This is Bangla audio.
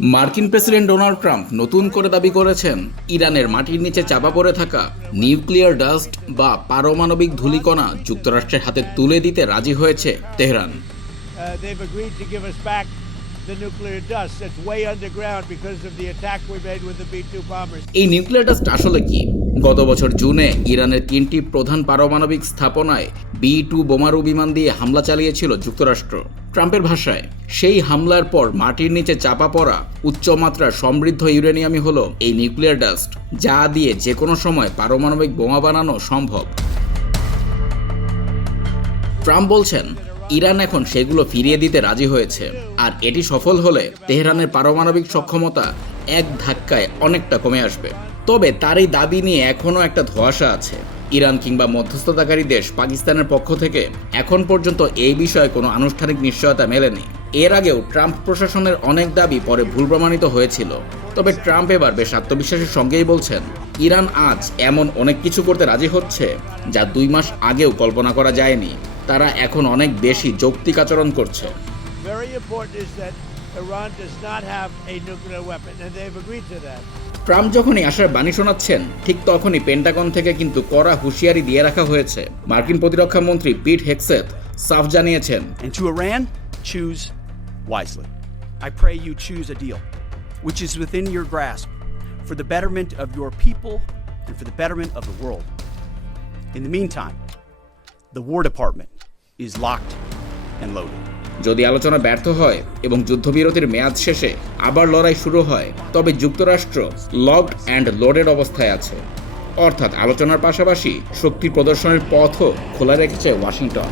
মার্কিন প্রেসিডেন্ট ডোনাল্ড ট্রাম্প নতুন করে দাবি করেছেন ইরানের মাটির নিচে চাপা পড়ে থাকা নিউক্লিয়ার ডাস্ট বা পারমাণবিক ধূলিকণা যুক্তরাষ্ট্রের হাতে তুলে দিতে রাজি হয়েছে Tehran. They've agreed to give us back the nuclear dust that's way underground because of the attack we made with the B-2 bombers. এই নিউক্লিয়ার ডাস্ট আসলে কি? গত বছর জুনে ইরানের 3টি প্রধান পারমাণবিক স্থাপনায় B-2 বোমারু বিমান দিয়ে হামলা চালিয়েছিল যুক্তরাষ্ট্র। ট্রাম্পের ভাষায়, সেই হামলার পর মাটির নিচে চাপা পড়া উচ্চমাত্রার সমৃদ্ধ ইউরেনিয়ামই হলো এই নিউক্লিয়ার ডাস্ট, যা দিয়ে যে কোনো সময় পারমাণবিক বোমা বানানো সম্ভব। ট্রাম্প বলছেন ইরান এখন সেগুলো ফিরিয়ে দিতে রাজি হয়েছে, আর এটি সফল হলে তেহরানের পারমাণবিক সক্ষমতা এক ধাক্কায় অনেকটা কমে আসবে। তবে তার এই দাবি নিয়ে এখনও একটা ধোঁয়াশা আছে। ইরান কিংবা মধ্যস্থতাকারী দেশ পাকিস্তানের পক্ষ থেকে এখন পর্যন্ত এই বিষয়ে কোনো আনুষ্ঠানিক নিশ্চয়তা মেলেনি। এর আগেও ট্রাম্প প্রশাসনের অনেক দাবি পরে ভুল প্রমাণিত হয়েছিল। তবে ট্রাম্প এবার বেশ আত্মবিশ্বাসের সঙ্গেই বলছেন ইরান আজ এমন অনেক কিছু করতে রাজি হচ্ছে যা 2 মাস আগেও কল্পনা করা যায়নি। তারা এখন অনেক বেশি যৌক্তিক আচরণ করছে। Very important is that Iran does not have a nuclear weapon, and they've agreed to that. Trump যখনই আশার বাণী শোনাচ্ছেন, ঠিক তখনই পেন্টাগন থেকে কিন্তু কড়া হুঁশিয়ারি দিয়ে রাখা হয়েছে। মার্কিন প্রতিরক্ষা মন্ত্রী পিট হেগসেথ সাফ জানিয়েছেন, And to Iran, choose wisely. I pray you choose a deal which is within your grasp for the betterment of your people and for the betterment of the world. In the meantime, the War Department is locked and loaded. যদি আলোচনা ব্যর্থ হয় এবং যুদ্ধবিরতির মেয়াদ শেষে আবার লড়াই শুরু হয়, তবে যুক্তরাষ্ট্র লকড অ্যান্ড লোডেড অবস্থায় আছে। অর্থাৎ আলোচনার পাশাপাশি শক্তি প্রদর্শনের পথও খোলা রেখেছে ওয়াশিংটন।